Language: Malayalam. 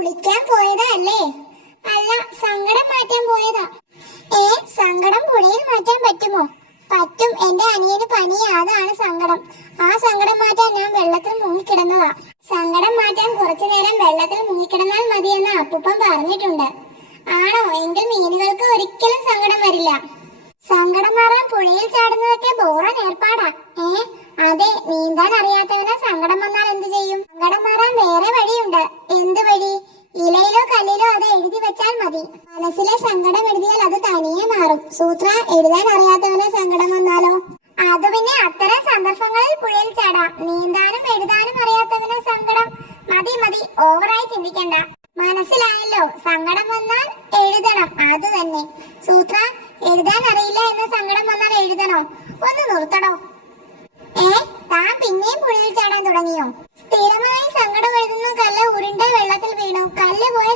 കുളിക്കാൻ പോയതാ അല്ലേ? അല്ല, സങ്കടം മാറ്റാൻ പോയതാ. സങ്കടം പുഴയിൽ മാറ്റാൻ പറ്റുമോ? പറ്റും. എന്റെ അനിയന് പനിയാ, അതാണ് സങ്കടം. ആ സങ്കടം മാറ്റാൻ ഞാൻ വെള്ളത്തിൽ മുങ്ങിക്കിടന്നതാ. സങ്കടം മാറ്റാൻ കുറച്ചു നേരം വെള്ളത്തിൽ മുങ്ങിക്കിടന്നാൽ മതിയെന്ന് അപ്പൂപ്പൻ പറഞ്ഞിട്ടുണ്ട്. ആണോ? എങ്കിൽ മീനുകൾക്ക് ഒരിക്കലും സങ്കടം വരില്ല. സങ്കടം മാറാൻ പുഴയിൽ ചാടുന്നതൊക്കെ ബോറൻ ഏർപ്പാടാ. അതെ, നീന്താൻ അറിയാത്തവന് സങ്കടം വന്നാൽ എന്ത് ചെയ്യും? സങ്കടം മാറാൻ വേറെ വഴിയുണ്ട്. എന്ത് വഴി? ഇലയിലോ കല്ലിലോ അത് എഴുതി വെച്ചാൽ മതി. മനസ്സിലെ സങ്കടം എഴുതിയാൽ അത് തനിയെ മാറും. സൂത്ര, എഴുതാൻ അറിയാത്തവന് സങ്കടം വന്നാലോ? അത് പിന്നെ അത്തരം സന്ദർഭങ്ങളിൽ പുഴയിൽ ചാടാം. നീന്താനും എഴുതാനും അറിയാത്തവന് സങ്കടം മതി മതി, ഓവറായി ചിന്തിക്കണ്ട. മനസ്സിലായല്ലോ? സങ്കടം വന്നാൽ എഴുതണം, അത് തന്നെ. സൂത്ര, എഴുതാൻ അറിയില്ല എന്ന് സങ്കടം വന്നാൽ എഴുതണോ? ഒന്ന് നിർത്തടോ. താൻ പിന്നെയും പുഴയിൽ ചാടാൻ തുടങ്ങിയോ? സ്ഥിരമായി സങ്കടം എഴുതുന്ന കല്ല് ഉരുണ്ട വെള്ളത്തിൽ വീണു. കല്ല് പോയ